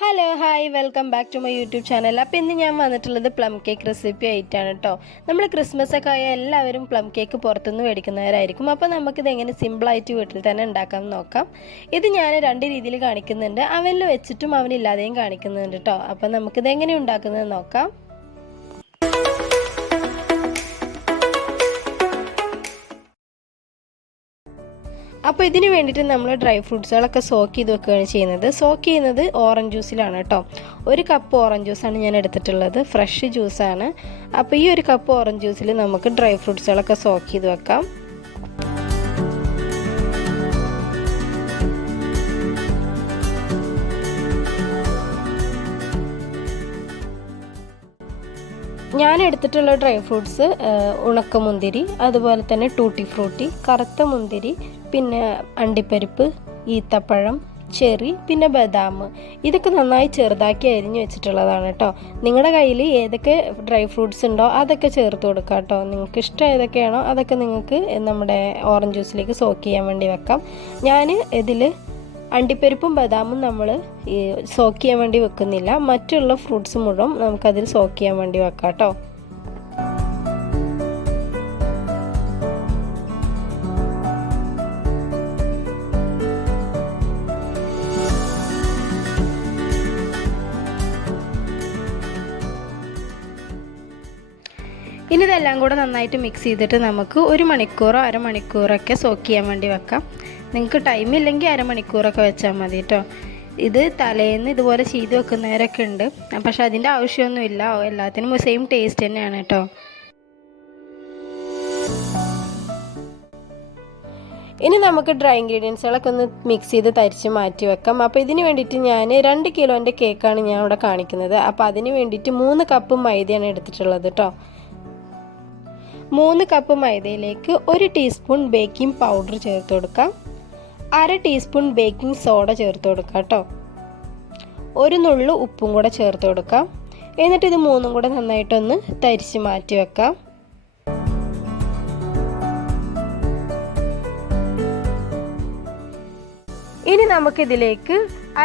Hello hi welcome back to my YouTube channel. അപ്പോൾ ഇന്ന് ഞാൻ വന്നിട്ടുള്ളത് പ്ലം കേക്ക് റെസിപ്പി ആയിട്ടാണ് കേട്ടോ. നമ്മൾ ക്രിസ്മസ് ഒക്കെ ആയ എല്ലാവരും പ്ലം കേക്ക് പുറത്തുനിന്ന് മേടിക്കുന്നവരായിരിക്കും. അപ്പോൾ നമുക്കിത് എങ്ങനെ സിമ്പിളായിട്ട് വീട്ടിൽ തന്നെ ഉണ്ടാക്കാമെന്ന് നോക്കാം. ഇത് ഞാൻ രണ്ട് രീതിയിൽ കാണിക്കുന്നുണ്ട്, അവനിൽ വെച്ചിട്ടും അവനില്ലാതെയും കാണിക്കുന്നുണ്ട് കേട്ടോ. അപ്പോൾ നമുക്കിത് എങ്ങനെ ഉണ്ടാക്കുന്നത് നോക്കാം. അപ്പോൾ ഇതിന് വേണ്ടിയിട്ട് നമ്മൾ ഡ്രൈ ഫ്രൂട്ട്സുകളൊക്കെ സോക്ക് ചെയ്ത് വെക്കുകയാണ് ചെയ്യുന്നത്. സോക്ക് ചെയ്യുന്നത് ഓറഞ്ച് ജ്യൂസിലാണ് കേട്ടോ. ഒരു കപ്പ് ഓറഞ്ച് ജ്യൂസാണ് ഞാൻ എടുത്തിട്ടുള്ളത്, ഫ്രഷ് ജ്യൂസാണ്. അപ്പോൾ ഈ ഒരു കപ്പ് ഓറഞ്ച് ജ്യൂസിൽ നമുക്ക് ഡ്രൈ ഫ്രൂട്ട്സുകളൊക്കെ സോക്ക് ചെയ്ത് വെക്കാം. ഞാൻ എടുത്തിട്ടുള്ള ഡ്രൈ ഫ്രൂട്ട്സ് ഉണക്കമുന്തിരി, അതുപോലെ തന്നെ ടൂട്ടി ഫ്രൂട്ടി, കറുത്ത മുന്തിരി, പിന്നെ അണ്ടിപ്പരിപ്പ്, ഈത്തപ്പഴം, ചെറി, പിന്നെ ബദാം. ഇതൊക്കെ നന്നായി ചെറുതാക്കി അരിഞ്ഞു വെച്ചിട്ടുള്ളതാണ് കേട്ടോ. നിങ്ങളുടെ കയ്യിൽ ഏതൊക്കെ ഡ്രൈ ഫ്രൂട്ട്സ് ഉണ്ടോ അതൊക്കെ ചേർത്ത് കൊടുക്കുക കേട്ടോ. നിങ്ങൾക്ക് ഇഷ്ടം ഏതൊക്കെയാണോ അതൊക്കെ നിങ്ങൾക്ക് നമ്മുടെ ഓറഞ്ച് ജ്യൂസിലേക്ക് സോക്ക് ചെയ്യാൻ വേണ്ടി വെക്കാം. ഞാൻ ഇതിൽ അണ്ടിപ്പരിപ്പും ബദാമും നമ്മൾ സോക്ക് ചെയ്യാൻ വേണ്ടി വെക്കുന്നില്ല, മറ്റുള്ള ഫ്രൂട്ട്സ് മുഴുവൻ നമുക്കതിൽ സോക്ക് ചെയ്യാൻ വേണ്ടി വെക്കാം കേട്ടോ. ഇനി ഇതെല്ലാം കൂടെ നന്നായിട്ട് മിക്സ് ചെയ്തിട്ട് നമുക്ക് 1 മണിക്കൂറോ അരമണിക്കൂറൊക്കെ സോക്ക് ചെയ്യാൻ വേണ്ടി വെക്കാം. നിങ്ങൾക്ക് ടൈമില്ലെങ്കിൽ അരമണിക്കൂറൊക്കെ വെച്ചാൽ മതി കേട്ടോ. ഇത് തലേന്ന് ഇതുപോലെ ചെയ്ത് വെക്കുന്നവരൊക്കെ ഉണ്ട്, പക്ഷെ അതിൻ്റെ ആവശ്യമൊന്നുമില്ല, എല്ലാത്തിനും സെയിം ടേസ്റ്റ് തന്നെയാണ് കേട്ടോ. ഇനി നമുക്ക് ഡ്രൈ ഇൻഗ്രീഡിയൻസുകളൊക്കെ ഒന്ന് മിക്സ് ചെയ്ത് തരിച്ച് മാറ്റി വെക്കാം. അപ്പോൾ ഇതിന് വേണ്ടിയിട്ട് ഞാൻ 2 കിലോൻ്റെ കേക്കാണ് ഞാൻ ഇവിടെ കാണിക്കുന്നത്. അപ്പോൾ അതിന് വേണ്ടിയിട്ട് 3 കപ്പ് മൈദയാണ് എടുത്തിട്ടുള്ളത് കേട്ടോ. 3 കപ്പ് മൈദയിലേക്ക് 1 ടീസ്പൂൺ ബേക്കിംഗ് പൗഡർ ചേർത്ത് കൊടുക്കാം. 1/2 ടീസ്പൂൺ ബേക്കിംഗ് സോഡ ചേർത്ത് കൊടുക്കാം കേട്ടോ. 1 നുള്ളു ഉപ്പും കൂടെ ചേർത്ത് കൊടുക്കാം. എന്നിട്ട് ഇത് 3ഉം കൂടെ നന്നായിട്ടൊന്ന് തരിച്ച് മാറ്റി വെക്കാം. ഇനി നമുക്കിതിലേക്ക്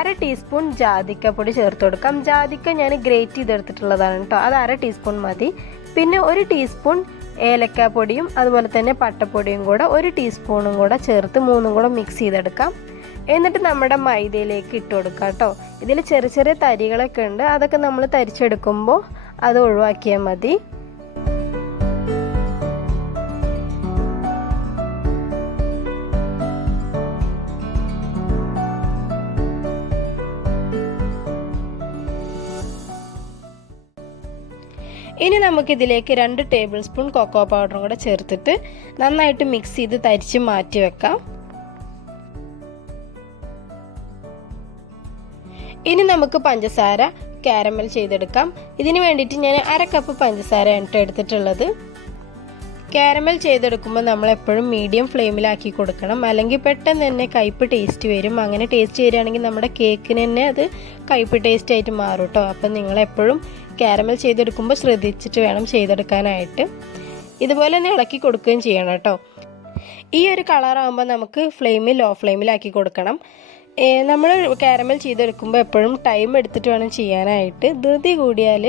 1/2 ടീസ്പൂൺ ജാതിക്കപ്പൊടി ചേർത്ത് കൊടുക്കാം. ജാതിക്ക ഞാൻ ഗ്രേറ്റ് ചെയ്തെടുത്തിട്ടുള്ളതാണ് കേട്ടോ, അത് 1/2 ടീസ്പൂൺ മതി. പിന്നെ 1 ടീസ്പൂൺ ഏലക്കാപ്പൊടിയും അതുപോലെ തന്നെ പട്ടപ്പൊടിയും കൂടെ 1 ടീസ്പൂണും കൂടെ ചേർത്ത് 3ഉം കൂടെ മിക്സ് ചെയ്തെടുക്കാം. എന്നിട്ട് നമ്മുടെ മൈദയിലേക്ക് ഇട്ട് കൊടുക്കാം കേട്ടോ. ഇതിൽ ചെറിയ ചെറിയ തരികളൊക്കെ ഉണ്ട്, അതൊക്കെ നമ്മൾ തരിച്ചെടുക്കുമ്പോൾ അത് ഒഴിവാക്കിയാൽ മതി. ഇനി നമുക്കിതിലേക്ക് 2 ടേബിൾ സ്പൂൺ കൊക്കോ പൗഡറും കൂടെ ചേർത്തിട്ട് നന്നായിട്ട് മിക്സ് ചെയ്ത് തരിച്ച് മാറ്റി വെക്കാം. ഇനി നമുക്ക് പഞ്ചസാര കാരമൽ ചെയ്തെടുക്കാം. ഇതിന് വേണ്ടിയിട്ട് ഞാൻ 1/2 കപ്പ് പഞ്ചസാരയാണ് എടുത്തിട്ടുള്ളത്. കാരമൽ ചെയ്തെടുക്കുമ്പോൾ നമ്മൾ എപ്പോഴും മീഡിയം ഫ്ലെയിമിലാക്കി കൊടുക്കണം, അല്ലെങ്കിൽ പെട്ടെന്ന് തന്നെ കയ്പ്പ് ടേസ്റ്റ് വരും. അങ്ങനെ ടേസ്റ്റ് വരികയാണെങ്കിൽ നമ്മുടെ കേക്കിന് തന്നെ അത് കയ്പ്പ് ടേസ്റ്റ് ആയിട്ട് മാറും കേട്ടോ. അപ്പം നിങ്ങളെപ്പോഴും കാരമൽ ചെയ്തെടുക്കുമ്പോൾ ശ്രദ്ധിച്ചിട്ട് വേണം ചെയ്തെടുക്കാനായിട്ട്. ഇതുപോലെ തന്നെ ഇളക്കി കൊടുക്കുകയും ചെയ്യണം കേട്ടോ. ഈ ഒരു കളറാകുമ്പോൾ നമുക്ക് ലോ ഫ്ലെയിമിലാക്കി കൊടുക്കണം. നമ്മൾ കാരമൽ ചെയ്തെടുക്കുമ്പോൾ എപ്പോഴും ടൈം എടുത്തിട്ട് വേണം ചെയ്യാനായിട്ട്. ധൃതി കൂടിയാൽ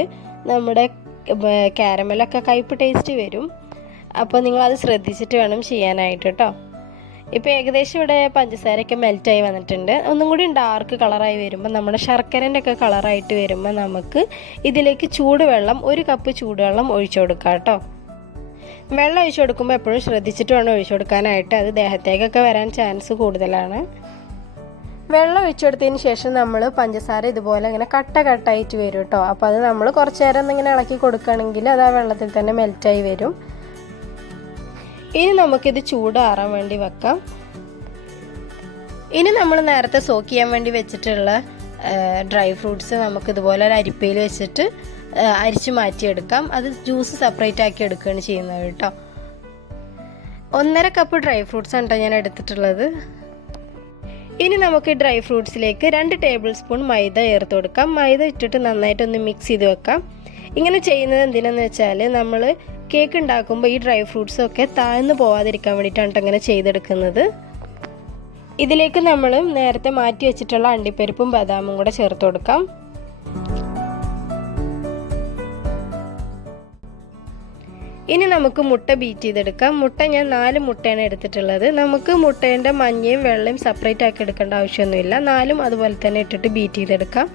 നമ്മുടെ കാരമലൊക്കെ കയ്പ്പ് ടേസ്റ്റ് വരും. അപ്പോൾ നിങ്ങളത് ശ്രദ്ധിച്ചിട്ട് വേണം ചെയ്യാനായിട്ട് കേട്ടോ. ഇപ്പോൾ ഏകദേശം ഇവിടെ പഞ്ചസാരയൊക്കെ മെൽറ്റായി വന്നിട്ടുണ്ട്. ഒന്നും കൂടി ഡാർക്ക് കളറായി വരുമ്പോൾ നമ്മുടെ ശർക്കരൻ്റെ ഒക്കെ കളറായിട്ട് വരുമ്പോൾ നമുക്ക് ഇതിലേക്ക് ചൂടുവെള്ളം 1 കപ്പ് ചൂടുവെള്ളം ഒഴിച്ചു കൊടുക്കാം കേട്ടോ. വെള്ളം ഒഴിച്ചു കൊടുക്കുമ്പോൾ എപ്പോഴും ശ്രദ്ധിച്ചിട്ട് വേണം ഒഴിച്ചു കൊടുക്കാനായിട്ട്, അത് ദേഹത്തേക്കൊക്കെ വരാൻ ചാൻസ് കൂടുതലാണ്. വെള്ളം ഒഴിച്ചു കൊടുത്തതിന് ശേഷം നമ്മൾ പഞ്ചസാര ഇതുപോലെ ഇങ്ങനെ കട്ടായിട്ട് വരും കേട്ടോ. അപ്പോൾ അത് നമ്മൾ കുറച്ച് നേരം ഇങ്ങനെ ഇളക്കി കൊടുക്കുകയാണെങ്കിൽ അത് ആ വെള്ളത്തിൽ തന്നെ മെൽറ്റായി വരും. ഇനി നമുക്കിത് ചൂടാറാൻ വേണ്ടി വെക്കാം. ഇനി നമ്മൾ നേരത്തെ സോക്ക് ചെയ്യാൻ വേണ്ടി വെച്ചിട്ടുള്ള ഡ്രൈ ഫ്രൂട്ട്സ് നമുക്ക് ഇതുപോലെ ഒരു അരിപ്പയിൽ വെച്ചിട്ട് അരിച്ച് മാറ്റിയെടുക്കാം. അത് ജ്യൂസ് സെപ്പറേറ്റ് ആക്കി എടുക്കുകയാണ് ചെയ്യുന്നത് കേട്ടോ. 1/2 കപ്പ് ഡ്രൈ ഫ്രൂട്ട്സ് ആണ് ഞാൻ എടുത്തിട്ടുള്ളത്. ഇനി നമുക്ക് ഡ്രൈ ഫ്രൂട്ട്സിലേക്ക് 2 ടേബിൾ സ്പൂൺ മൈദ ചേർത്ത് കൊടുക്കാം. മൈദ ഇട്ടിട്ട് നന്നായിട്ടൊന്ന് മിക്സ് ചെയ്ത് വെക്കാം. ഇങ്ങനെ ചെയ്യുന്നത് എന്തിനാന്ന് വെച്ചാൽ നമ്മൾ കേക്ക് ഉണ്ടാക്കുമ്പോൾ ഈ ഡ്രൈ ഫ്രൂട്ട്സൊക്കെ താഴ്ന്നു പോവാതിരിക്കാൻ വേണ്ടിയിട്ടാണ് അങ്ങനെ ചെയ്തെടുക്കുന്നത്. ഇതിലേക്ക് നമ്മൾ നേരത്തെ മാറ്റി വെച്ചിട്ടുള്ള അണ്ടിപ്പരിപ്പും ബദാമും കൂടെ ചേർത്ത് കൊടുക്കാം. ഇനി നമുക്ക് മുട്ട ബീറ്റ് ചെയ്തെടുക്കാം. മുട്ട ഞാൻ 4 മുട്ടയാണ് എടുത്തിട്ടുള്ളത്. നമുക്ക് മുട്ടേൻ്റെ മഞ്ഞയും വെള്ളയും സെപ്പറേറ്റ് ആക്കി എടുക്കേണ്ട ആവശ്യമൊന്നുമില്ല. 4ഉം അതുപോലെ തന്നെ ഇട്ടിട്ട് ബീറ്റ് ചെയ്തെടുക്കാം.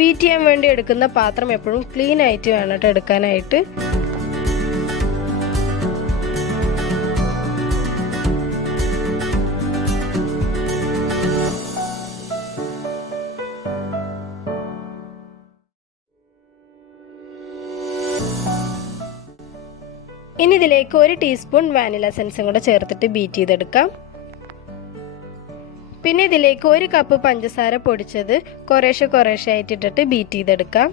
ബീറ്റ് ചെയ്യാൻ വേണ്ടി എടുക്കുന്ന പാത്രം എപ്പോഴും ക്ലീൻ ആയിട്ട് വേണം കേട്ടോ എടുക്കാനായിട്ട്. ഇനി ഇതിലേക്ക് 1 ടീസ്പൂൺ വാനില എസൻസും കൂടെ ചേർത്തിട്ട് ബീറ്റ് ചെയ്തെടുക്കാം. പിന്നെ ഇതിലേക്ക് 1 കപ്പ് പഞ്ചസാര പൊടിച്ചത് കുറേശ്ശെ ആയിട്ട് ഇട്ടിട്ട് ബീറ്റ് ചെയ്തെടുക്കാം.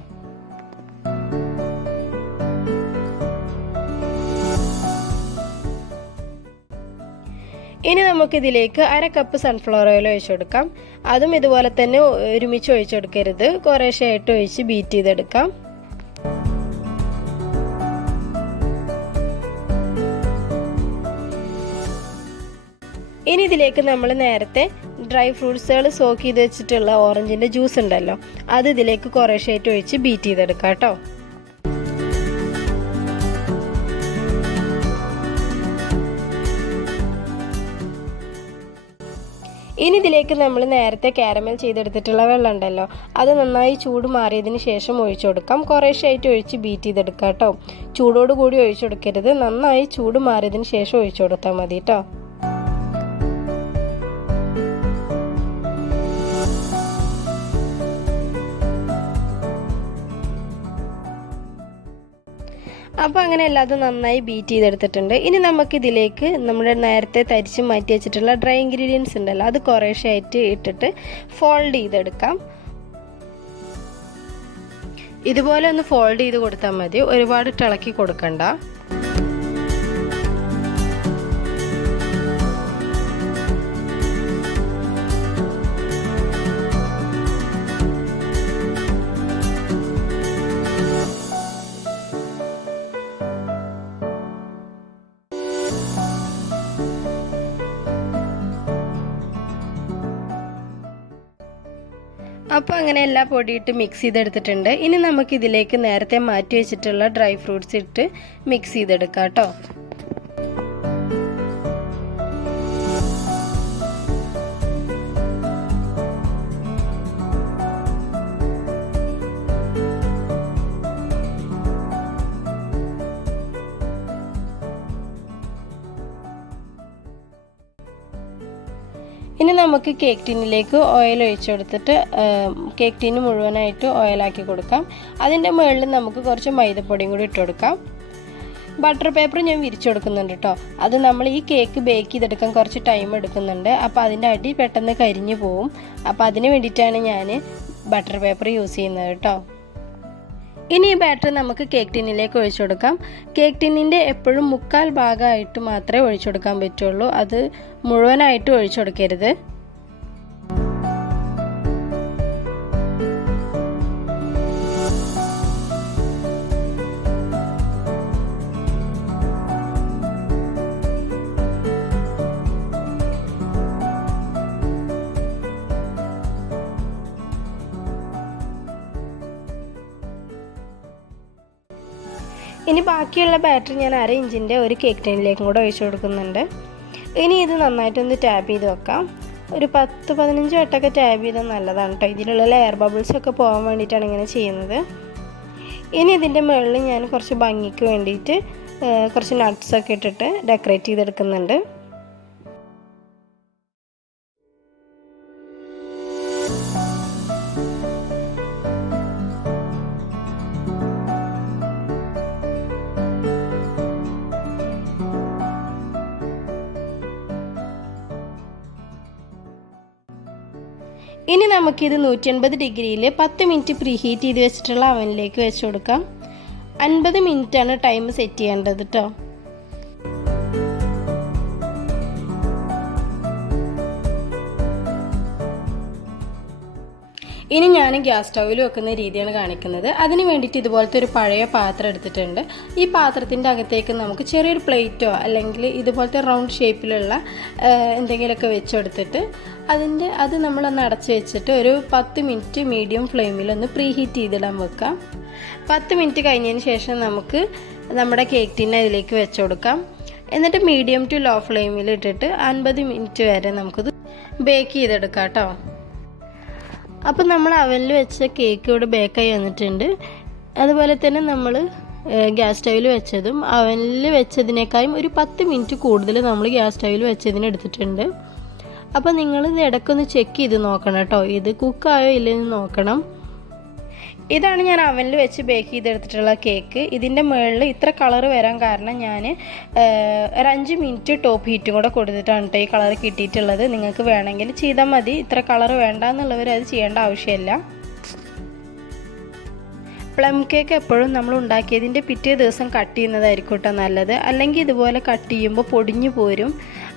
ഇനി നമുക്കിതിലേക്ക് 1/2 കപ്പ് സൺഫ്ലവർ ഓയിൽ ഒഴിച്ചു കൊടുക്കാം. അതും ഇതുപോലെ തന്നെ ഒരുമിച്ച് ഒഴിച്ചെടുക്കരുത്, കുറേശ്ശെ ആയിട്ട് ഒഴിച്ച് ബീറ്റ് ചെയ്തെടുക്കാം. ഇനി ഇതിലേക്ക് നമ്മൾ നേരത്തെ ഡ്രൈ ഫ്രൂട്ട്സുകൾ സോക്ക് ചെയ്ത് വെച്ചിട്ടുള്ള ഓറഞ്ചിൻ്റെ ജ്യൂസ് ഉണ്ടല്ലോ, അത് ഇതിലേക്ക് കുറേശ്ശായിട്ട് ഒഴിച്ച് ബീറ്റ് ചെയ്തെടുക്കാം കേട്ടോ. ഇനി ഇതിലേക്ക് നമ്മൾ നേരത്തെ കാരമൽ ചെയ്തെടുത്തിട്ടുള്ള വെള്ളം ഉണ്ടല്ലോ, അത് നന്നായി ചൂട് മാറിയതിന് ശേഷം ഒഴിച്ചു കൊടുക്കാം. കുറേശ്ശായിട്ട് ഒഴിച്ച് ബീറ്റ് ചെയ്തെടുക്കാം കേട്ടോ. ചൂടോട് കൂടി ഒഴിച്ചു കൊടുക്കരുത്, നന്നായി ചൂട് മാറിയതിന് ശേഷം ഒഴിച്ചു കൊടുത്താൽ മതി കേട്ടോ. അപ്പോൾ അങ്ങനെ എല്ലാതും നന്നായി ബീറ്റ് ചെയ്തെടുത്തിട്ടുണ്ട്. ഇനി നമുക്കിതിലേക്ക് നമ്മുടെ നേരത്തെ തരിച്ച് മാറ്റി വെച്ചിട്ടുള്ള ഡ്രൈ ഇൻഗ്രീഡിയൻസ് ഉണ്ടല്ലോ, അത് കുറേശ്ശായിട്ട് ഇട്ടിട്ട് ഫോൾഡ് ചെയ്തെടുക്കാം. ഇതുപോലെ ഒന്ന് ഫോൾഡ് ചെയ്ത് കൊടുത്താൽ മതി, ഒരുപാട് ഇളക്കി കൊടുക്കണ്ട. അപ്പോൾ അങ്ങനെ എല്ലാ പൊടിയിട്ട് മിക്സ് ചെയ്തെടുത്തിട്ടുണ്ട്. ഇനി നമുക്കിതിലേക്ക് നേരത്തെ മാറ്റി വെച്ചിട്ടുള്ള ഡ്രൈ ഫ്രൂട്ട്സ് ഇട്ട് മിക്സ് ചെയ്തെടുക്കാം കേട്ടോ. ഇനി നമുക്ക് കേക്ക് ടിന്നിലേക്ക് ഓയിൽ ഒഴിച്ചു കൊടുത്തിട്ട് കേക്ക് ടിന്ന് മുഴുവനായിട്ട് ഓയിലാക്കി കൊടുക്കാം. അതിൻ്റെ മുകളിൽ നമുക്ക് കുറച്ച് മൈദപ്പൊടിയും കൂടി ഇട്ട് കൊടുക്കാം. ബട്ടർ പേപ്പർ ഞാൻ വിരിച്ചു കൊടുക്കുന്നുണ്ട് കേട്ടോ. അത് നമ്മൾ ഈ കേക്ക് ബേക്ക് ചെയ്തെടുക്കാൻ കുറച്ച് ടൈം എടുക്കുന്നുണ്ട്. അപ്പോൾ അതിൻ്റെ അടി പെട്ടെന്ന് കരിഞ്ഞു പോവും. അപ്പോൾ അതിന് വേണ്ടിയിട്ടാണ് ഞാൻ ബട്ടർ പേപ്പർ യൂസ് ചെയ്യുന്നത് കേട്ടോ. ഇനി ഈ ബാറ്റർ നമുക്ക് കേക്ക് ടിന്നിലേക്ക് ഒഴിച്ചു കൊടുക്കാം. കേക്ക് ടിന്നിൻ്റെ എപ്പോഴും 1/4 ഭാഗമായിട്ട് മാത്രമേ ഒഴിച്ചു കൊടുക്കാൻ പറ്റുള്ളൂ, അത് മുഴുവനായിട്ട് ഒഴിച്ചു കൊടുക്കരുത്. ഇനി ബാക്കിയുള്ള ബാറ്ററി ഞാൻ 1/2 ഇഞ്ചിൻ്റെ ഒരു കേക്ക് ടിന്നിലേക്കും കൂടെ ഒഴിച്ചു കൊടുക്കുന്നുണ്ട്. ഇനി ഇത് നന്നായിട്ടൊന്ന് ടാപ്പ് ചെയ്ത് വെക്കാം. ഒരു 10-15 വട്ടമൊക്കെ ടാപ്പ് ചെയ്താൽ നല്ലതാണ് കേട്ടോ. ഇതിലുള്ള എയർ ബബിൾസൊക്കെ പോകാൻ വേണ്ടിയിട്ടാണ് ഇങ്ങനെ ചെയ്യുന്നത്. ഇനി ഇതിൻ്റെ മുകളിൽ ഞാൻ കുറച്ച് ഭംഗിക്ക് വേണ്ടിയിട്ട് കുറച്ച് നട്ട്സൊക്കെ ഇട്ടിട്ട് ഡെക്കറേറ്റ് ചെയ്തെടുക്കുന്നുണ്ട്. ഇനി നമുക്കിത് 180 ഡിഗ്രിയിൽ 10 മിനിറ്റ് പ്രീ ഹീറ്റ് ചെയ്ത് വെച്ചിട്ടുള്ള അവനിലേക്ക് വെച്ച് കൊടുക്കാം. 50 മിനിറ്റാണ് ടൈം സെറ്റ് ചെയ്യേണ്ടത് കേട്ടോ. ഇനി ഞാൻ ഗ്യാസ് സ്റ്റൗവിൽ വെക്കുന്ന രീതിയാണ് കാണിക്കുന്നത്. അതിന് വേണ്ടിയിട്ട് ഇതുപോലത്തെ ഒരു പഴയ പാത്രം എടുത്തിട്ടുണ്ട്. ഈ പാത്രത്തിൻ്റെ അകത്തേക്ക് നമുക്ക് ചെറിയൊരു പ്ലേറ്റോ അല്ലെങ്കിൽ ഇതുപോലത്തെ റൗണ്ട് ഷേപ്പിലുള്ള എന്തെങ്കിലുമൊക്കെ വെച്ചെടുത്തിട്ട് അത് നമ്മളൊന്ന് അടച്ച് വെച്ചിട്ട് ഒരു 10 മിനിറ്റ് മീഡിയം ഫ്ലെയിമിലൊന്ന് പ്രീ ഹീറ്റ് ചെയ്തിടാൻ വെക്കാം. 10 മിനിറ്റ് കഴിഞ്ഞതിന് ശേഷം നമുക്ക് നമ്മുടെ കേക്ക് ടിന്നെ അതിലേക്ക് വെച്ച് കൊടുക്കാം. എന്നിട്ട് മീഡിയം ടു ലോ ഫ്ലെയിമിൽ ഇട്ടിട്ട് 50 മിനിറ്റ് വരെ നമുക്കത് ബേക്ക് ചെയ്തെടുക്കാം കേട്ടോ. അപ്പം നമ്മൾ അവനിൽ വെച്ച കേക്ക് ഇവിടെ ബേക്കായി വന്നിട്ടുണ്ട്. അതുപോലെ തന്നെ നമ്മൾ ഗ്യാസ് സ്റ്റൗവിൽ വെച്ചതും അവനിൽ വെച്ചതിനേക്കാളും ഒരു 10 മിനിറ്റ് കൂടുതൽ നമ്മൾ ഗ്യാസ് സ്റ്റൗവിൽ വെച്ചതിന് എടുത്തിട്ടുണ്ട്. അപ്പോൾ നിങ്ങളിത് ഇടയ്ക്കൊന്ന് ചെക്ക് ചെയ്ത് നോക്കണം കേട്ടോ, ഇത് കുക്കായോ ഇല്ലെന്ന് നോക്കണം. ഇതാണ് ഞാൻ അവനിൽ വെച്ച് ബേക്ക് ചെയ്തെടുത്തിട്ടുള്ള കേക്ക്. ഇതിൻ്റെ മുകളിൽ ഇത്ര കളർ വരാൻ കാരണം ഞാൻ ഒരു 5 മിനിറ്റ് ടോപ്പ് ഹീറ്റും കൂടെ കൊടുത്തിട്ടാണ് കേട്ടോ ഈ കളർ കിട്ടിയിട്ടുള്ളത്. നിങ്ങൾക്ക് വേണമെങ്കിൽ ചെയ്താൽ മതി, ഇത്ര കളർ വേണ്ട എന്നുള്ളവർ അത് ചെയ്യേണ്ട ആവശ്യമില്ല. പ്ലം കേക്ക് എപ്പോഴും നമ്മൾ ഉണ്ടാക്കിയതിൻ്റെ പിറ്റേ ദിവസം കട്ട് ചെയ്യുന്നതായിരിക്കും കേട്ടോ നല്ലത്. അല്ലെങ്കിൽ ഇതുപോലെ കട്ട് ചെയ്യുമ്പോൾ പൊടിഞ്ഞു പോരും.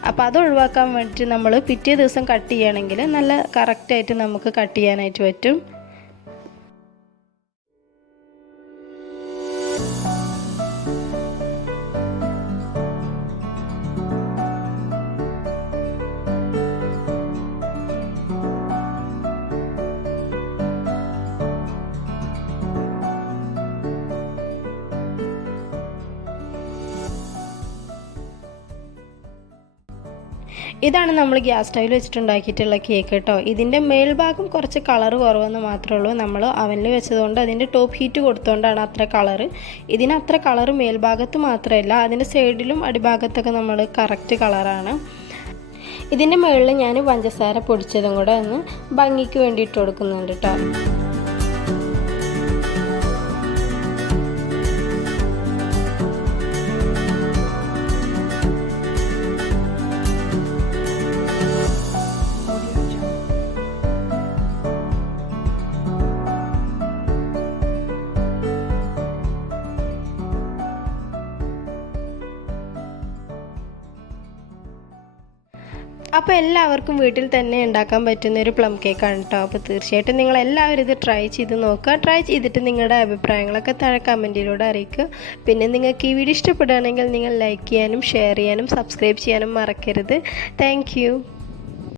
അപ്പോൾ അത് ഒഴിവാക്കാൻ വേണ്ടിയിട്ട് നമ്മൾ പിറ്റേ ദിവസം കട്ട് ചെയ്യുകയാണെങ്കിൽ നല്ല കറക്റ്റായിട്ട് നമുക്ക് കട്ട് ചെയ്യാനായിട്ട് പറ്റും. ഇതാണ് നമ്മൾ ഗ്യാസ് സ്റ്റൗവിൽ വെച്ചിട്ടുണ്ടാക്കിയിട്ടുള്ള കേക്ക് കേട്ടോ. ഇതിൻ്റെ മേൽഭാഗം കുറച്ച് കളർ കുറവെന്ന് മാത്രമേ ഉള്ളൂ. നമ്മൾ അവനിൽ വെച്ചതുകൊണ്ട് അതിൻ്റെ ടോപ്പ് ഹീറ്റ് കൊടുത്തുകൊണ്ടാണ് അത്ര കളറ്. ഇതിന് അത്ര കളറ് മേൽഭാഗത്ത് മാത്രമല്ല, അതിൻ്റെ സൈഡിലും അടിഭാഗത്തൊക്കെ നമ്മൾ കറക്റ്റ് കളറാണ്. ഇതിൻ്റെ മുകളിൽ ഞാൻ പഞ്ചസാര പൊടിച്ചതും കൂടെ ഒന്ന് ഭംഗിക്ക് വേണ്ടി ഇട്ട് കൊടുക്കുന്നുണ്ട് കേട്ടോ. അപ്പോൾ എല്ലാവർക്കും വീട്ടിൽ തന്നെ ഉണ്ടാക്കാൻ പറ്റുന്ന ഒരു പ്ലം കേക്കാണ് കേട്ടോ. അപ്പോൾ തീർച്ചയായിട്ടും നിങ്ങൾ എല്ലാവരും ഇത് ട്രൈ ചെയ്ത് നോക്കുക. ട്രൈ ചെയ്തിട്ട് നിങ്ങളുടെ അഭിപ്രായങ്ങളൊക്കെ താഴെ കമൻറ്റിലൂടെ അറിയിക്കുക. പിന്നെ നിങ്ങൾക്ക് ഈ വീഡിയോ ഇഷ്ടപ്പെടുകയാണെങ്കിൽ നിങ്ങൾ ലൈക്ക് ചെയ്യാനും ഷെയർ ചെയ്യാനും സബ്സ്ക്രൈബ് ചെയ്യാനും മറക്കരുത്. താങ്ക്